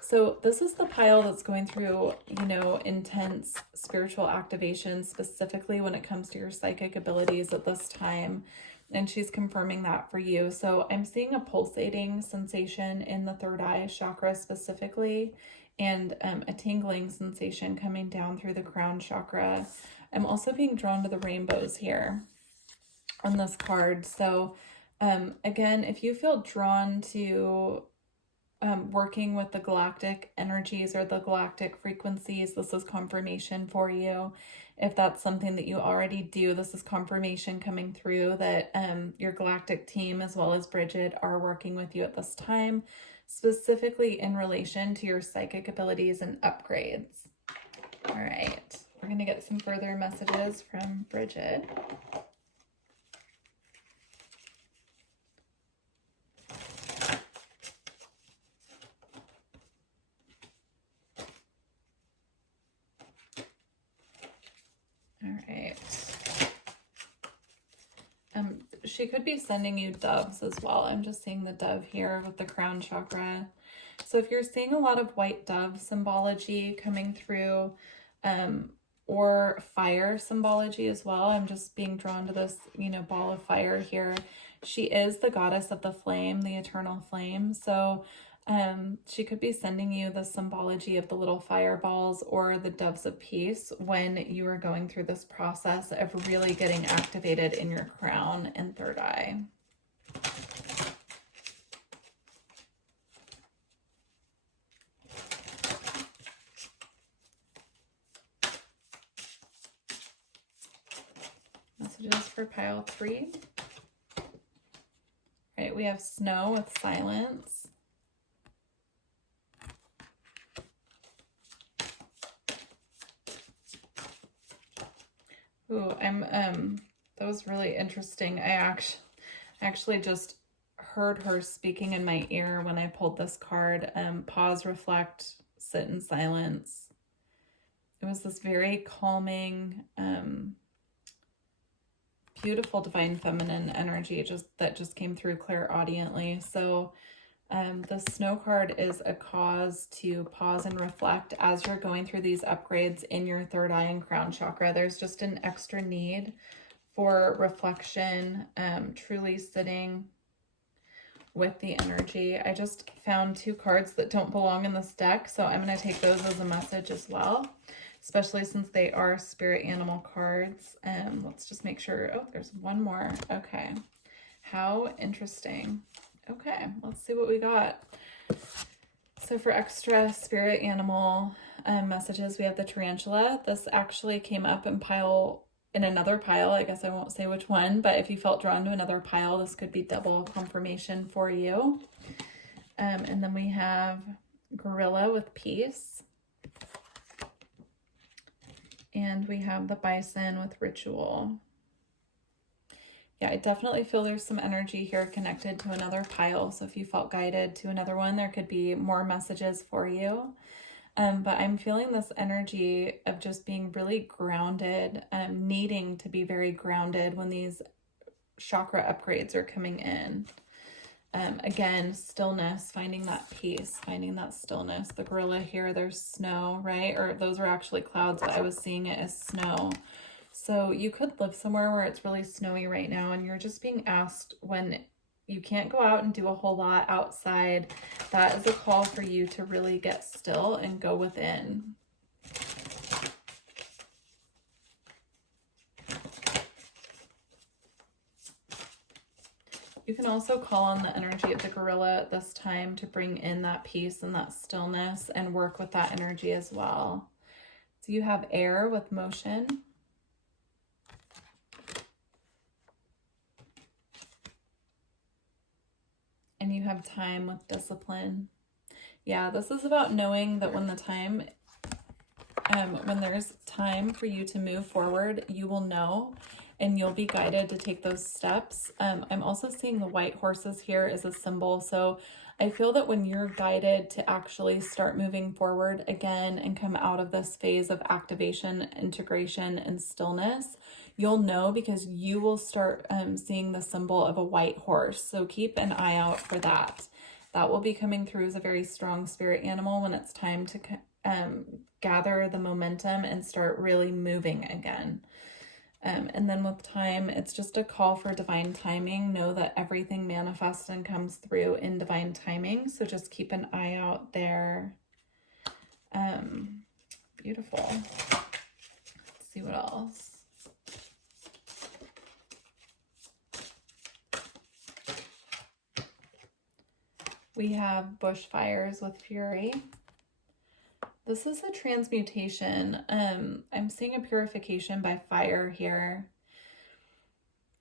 So this is the pile that's going through, you know, intense spiritual activation, specifically when it comes to your psychic abilities at this time. And she's confirming that for you. So I'm seeing a pulsating sensation in the third eye chakra specifically, and a tingling sensation coming down through the crown chakra. I'm also being drawn to the rainbows here on this card. So again, if you feel drawn to working with the galactic energies or the galactic frequencies, this is confirmation for you. If that's something that you already do, this is confirmation coming through that your galactic team as well as Brigid are working with you at this time, specifically in relation to your psychic abilities and upgrades. All right, we're going to get some further messages from Brigid. All right. She could be sending you doves as well. I'm just seeing the dove here with the crown chakra. So if you're seeing a lot of white dove symbology coming through, or fire symbology as well, I'm just being drawn to this, you know, ball of fire here. She is the goddess of the flame, the eternal flame. So she could be sending you the symbology of the little fireballs or the doves of peace when you are going through this process of really getting activated in your crown and third eye. Messages for pile 3. Right, we have snow with silence. Ooh, that was really interesting. I actually just heard her speaking in my ear when I pulled this card. Pause, reflect, sit in silence. It was this very calming, beautiful divine feminine energy that just came through clairaudiently. So the snow card is a cause to pause and reflect as you're going through these upgrades in your third eye and crown chakra. There's just an extra need for reflection, truly sitting with the energy. I just found 2 cards that don't belong in this deck, so I'm going to take those as a message as well, especially since they are spirit animal cards. Let's just make sure. Oh, there's one more. Okay. How interesting. Okay, let's see what we got. So for extra spirit animal messages, we have the tarantula. This actually came up in another pile. I guess I won't say which one, but if you felt drawn to another pile, this could be double confirmation for you. And then we have gorilla with peace. And we have the bison with ritual. Yeah, I definitely feel there's some energy here connected to another pile. So if you felt guided to another one, there could be more messages for you. But I'm feeling this energy of just being really grounded, needing to be very grounded when these chakra upgrades are coming in. Again, stillness, finding that peace, finding that stillness. The gorilla here, there's snow, right? Or those are actually clouds, but I was seeing it as snow. So you could live somewhere where it's really snowy right now, and you're just being asked, when you can't go out and do a whole lot outside, that is a call for you to really get still and go within. You can also call on the energy of the gorilla at this time to bring in that peace and that stillness and work with that energy as well. So you have air with motion. And you have time with discipline. Yeah, this is about knowing that when there's time for you to move forward, you will know and you'll be guided to take those steps. I'm also seeing the white horses here as a symbol. So I feel that when you're guided to actually start moving forward again and come out of this phase of activation, integration, and stillness, you'll know because you will start seeing the symbol of a white horse. So keep an eye out for that. That will be coming through as a very strong spirit animal when it's time to gather the momentum and start really moving again. And then with time, it's just a call for divine timing. Know that everything manifests and comes through in divine timing. So just keep an eye out there. Beautiful. Let's see what else. We have bushfires with fury. This is a transmutation. I'm seeing a purification by fire here.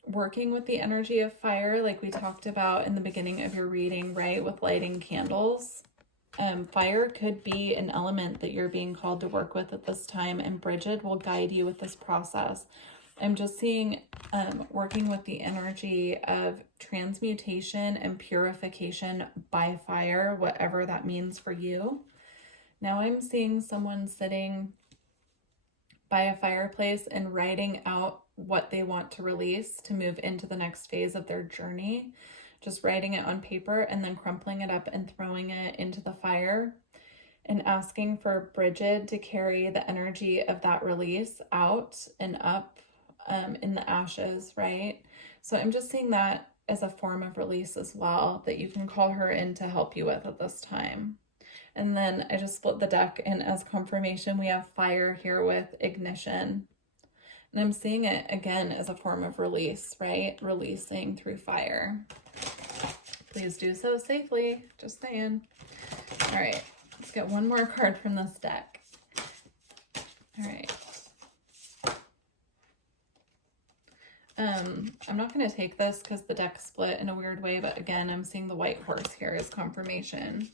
Working with the energy of fire, like we talked about in the beginning of your reading, right? With lighting candles. Fire could be an element that you're being called to work with at this time, and Brigid will guide you with this process. I'm just seeing working with the energy of transmutation and purification by fire, whatever that means for you. Now I'm seeing someone sitting by a fireplace and writing out what they want to release to move into the next phase of their journey. Just writing it on paper and then crumpling it up and throwing it into the fire and asking for Brigid to carry the energy of that release out and up in the ashes, right? So I'm just seeing that as a form of release as well, that you can call her in to help you with at this time. And then I just split the deck, and as confirmation, we have fire here with ignition. And I'm seeing it again as a form of release, right? Releasing through fire. Please do so safely, just saying. All right, let's get one more card from this deck. All right. I'm not going to take this because the deck split in a weird way, but again, I'm seeing the white horse here as confirmation.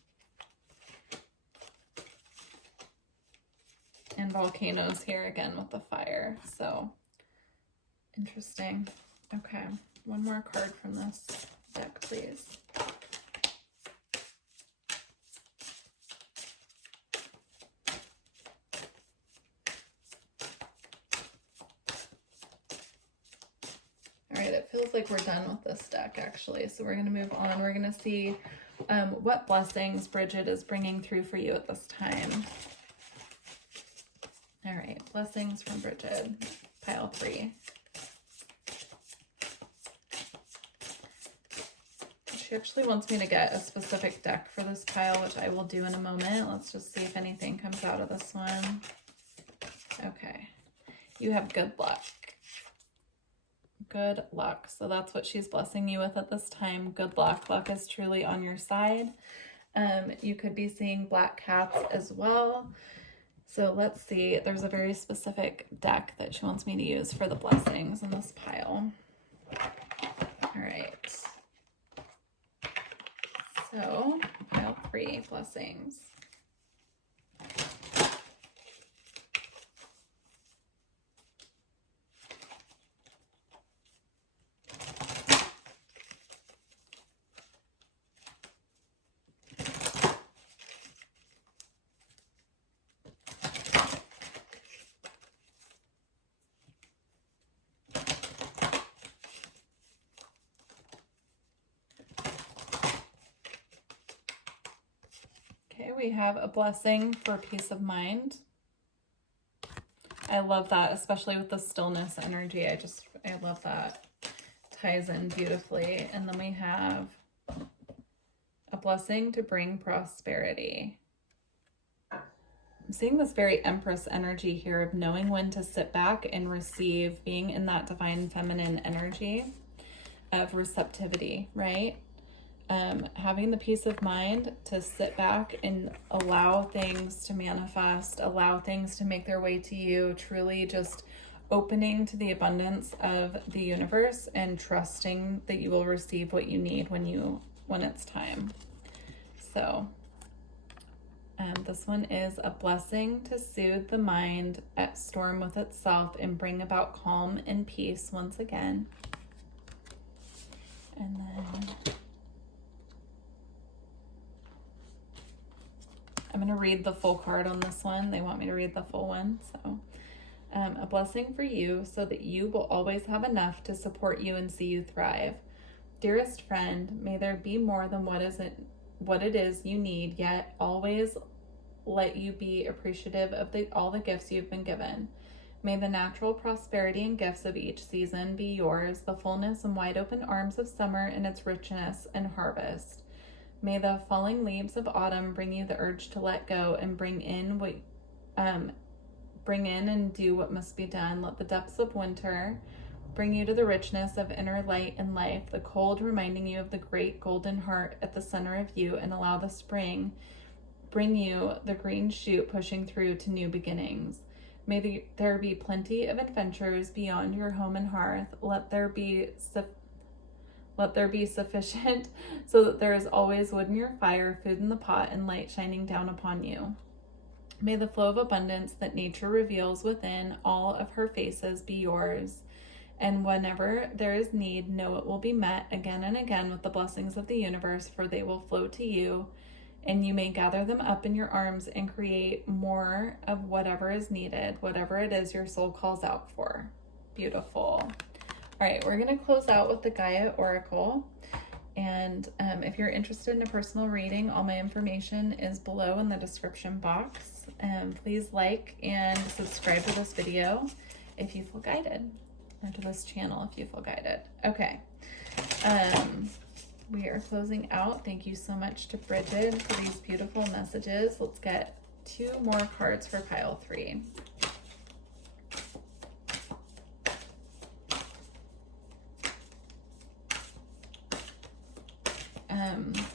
And volcanoes here again with the fire. So interesting. Okay, one more card from this deck, please. All right, it feels like we're done with this deck actually. So we're going to move on. We're going to see what blessings Brigid is bringing through for you at this time. All right, blessings from Brigid, pile 3. She actually wants me to get a specific deck for this pile, which I will do in a moment. Let's just see if anything comes out of this one. Okay, you have good luck. Good luck. So that's what she's blessing you with at this time. Good luck. Luck is truly on your side. You could be seeing black cats as well. So let's see. There's a very specific deck that she wants me to use for the blessings in this pile. All right. So pile 3, blessings. Okay, we have a blessing for peace of mind. I love that, especially with the stillness energy. I love that. Ties in beautifully. And then we have a blessing to bring prosperity. I'm seeing this very Empress energy here of knowing when to sit back and receive, being in that divine feminine energy of receptivity, right? Having the peace of mind to sit back and allow things to manifest, allow things to make their way to you, truly just opening to the abundance of the universe and trusting that you will receive what you need when it's time. So this one is a blessing to soothe the mind at storm with itself and bring about calm and peace once again. And then I'm going to read the full card on this one. They want me to read the full one. So, a blessing for you so that you will always have enough to support you and see you thrive. Dearest friend, may there be more than what it is you need, yet always let you be appreciative of all the gifts you've been given. May the natural prosperity and gifts of each season be yours, the fullness and wide open arms of summer in its richness and harvest. May the falling leaves of autumn bring you the urge to let go and bring in and do what must be done. Let the depths of winter bring you to the richness of inner light and life, the cold reminding you of the great golden heart at the center of you, and allow the spring bring you the green shoot pushing through to new beginnings. May there be plenty of adventures beyond your home and hearth. Let there be sufficient so that there is always wood in your fire, food in the pot, and light shining down upon you. May the flow of abundance that nature reveals within all of her faces be yours. And whenever there is need, know it will be met again and again with the blessings of the universe, for they will flow to you, and you may gather them up in your arms and create more of whatever is needed, whatever it is your soul calls out for. Beautiful. All right, we're going to close out with the Gaia Oracle. And if you're interested in a personal reading, all my information is below in the description box. Please like and subscribe to this video if you feel guided, or to this channel if you feel guided. Okay, we are closing out. Thank you so much to Brigid for these beautiful messages. Let's get 2 more cards for pile 3.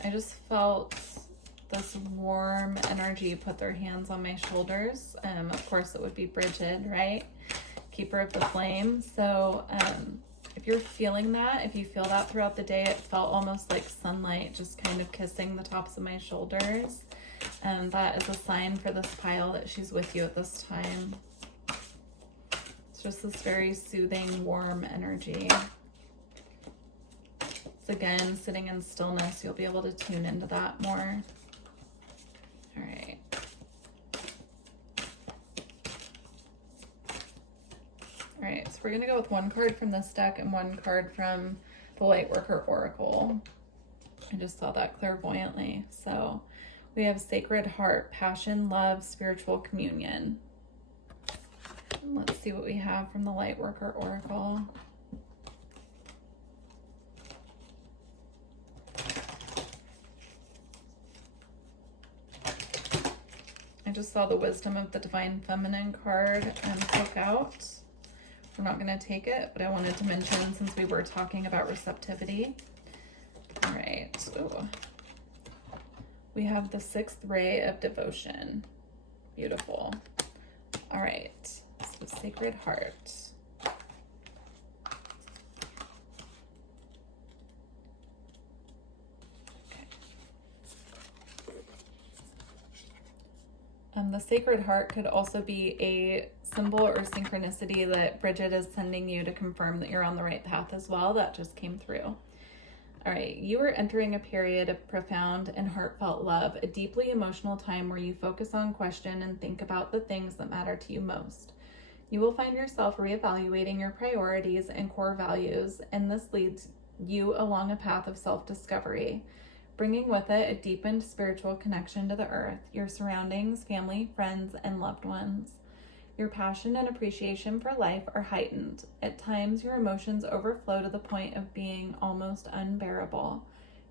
I just felt this warm energy put their hands on my shoulders. Of course, it would be Brigid, right? Keeper of the flame. So if you're feeling that, if you feel that throughout the day, it felt almost like sunlight just kind of kissing the tops of my shoulders. And that is a sign for this pile that she's with you at this time. It's just this very soothing, warm energy. It's again, sitting in stillness, you'll be able to tune into that more. All right. All right, so we're gonna go with one card from this deck and one card from the Lightworker Oracle. I just saw that clairvoyantly. So we have Sacred Heart, Passion, Love, Spiritual Communion. Let's see what we have from the Lightworker Oracle. I just saw the Wisdom of the Divine Feminine card poke out. We're not going to take it, but I wanted to mention since we were talking about receptivity. All right. Ooh. We have the 6th ray of devotion. Beautiful. All right. So Sacred Heart. The Sacred Heart could also be a symbol or synchronicity that Brigid is sending you to confirm that you're on the right path as well. That just came through. All right, you are entering a period of profound and heartfelt love, a deeply emotional time where you focus on, question, and think about the things that matter to you most. You will find yourself reevaluating your priorities and core values, and this leads you along a path of self-discovery, bringing with it a deepened spiritual connection to the earth, your surroundings, family, friends, and loved ones. Your passion and appreciation for life are heightened. At times, your emotions overflow to the point of being almost unbearable.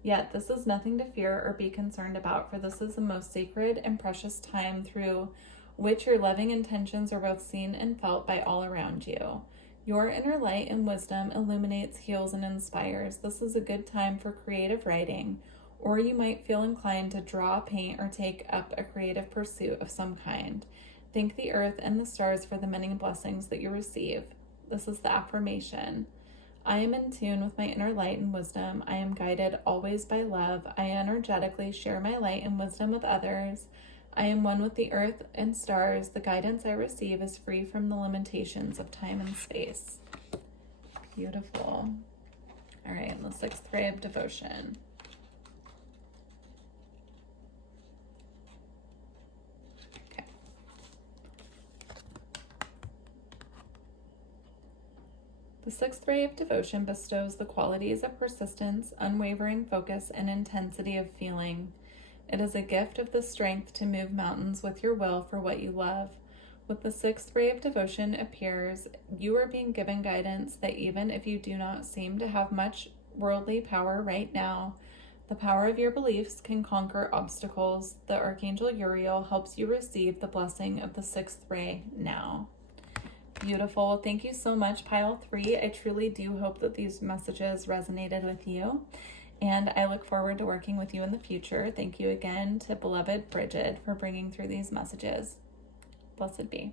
Yet, this is nothing to fear or be concerned about, for this is the most sacred and precious time through which your loving intentions are both seen and felt by all around you. Your inner light and wisdom illuminates, heals, and inspires. This is a good time for creative writing, or you might feel inclined to draw, paint, or take up a creative pursuit of some kind. Thank the earth and the stars for the many blessings that you receive. This is the affirmation. I am in tune with my inner light and wisdom. I am guided always by love. I energetically share my light and wisdom with others. I am one with the earth and stars. The guidance I receive is free from the limitations of time and space. Beautiful. All right, and the 6th ray of devotion. The 6th ray of devotion bestows the qualities of persistence, unwavering focus, and intensity of feeling. It is a gift of the strength to move mountains with your will for what you love. With the 6th ray of devotion appears, you are being given guidance that even if you do not seem to have much worldly power right now, the power of your beliefs can conquer obstacles. The Archangel Uriel helps you receive the blessing of the 6th ray now. Beautiful. Thank you so much, Pile 3. I truly do hope that these messages resonated with you, and I look forward to working with you in the future. Thank you again to beloved Brigid for bringing through these messages. Blessed be.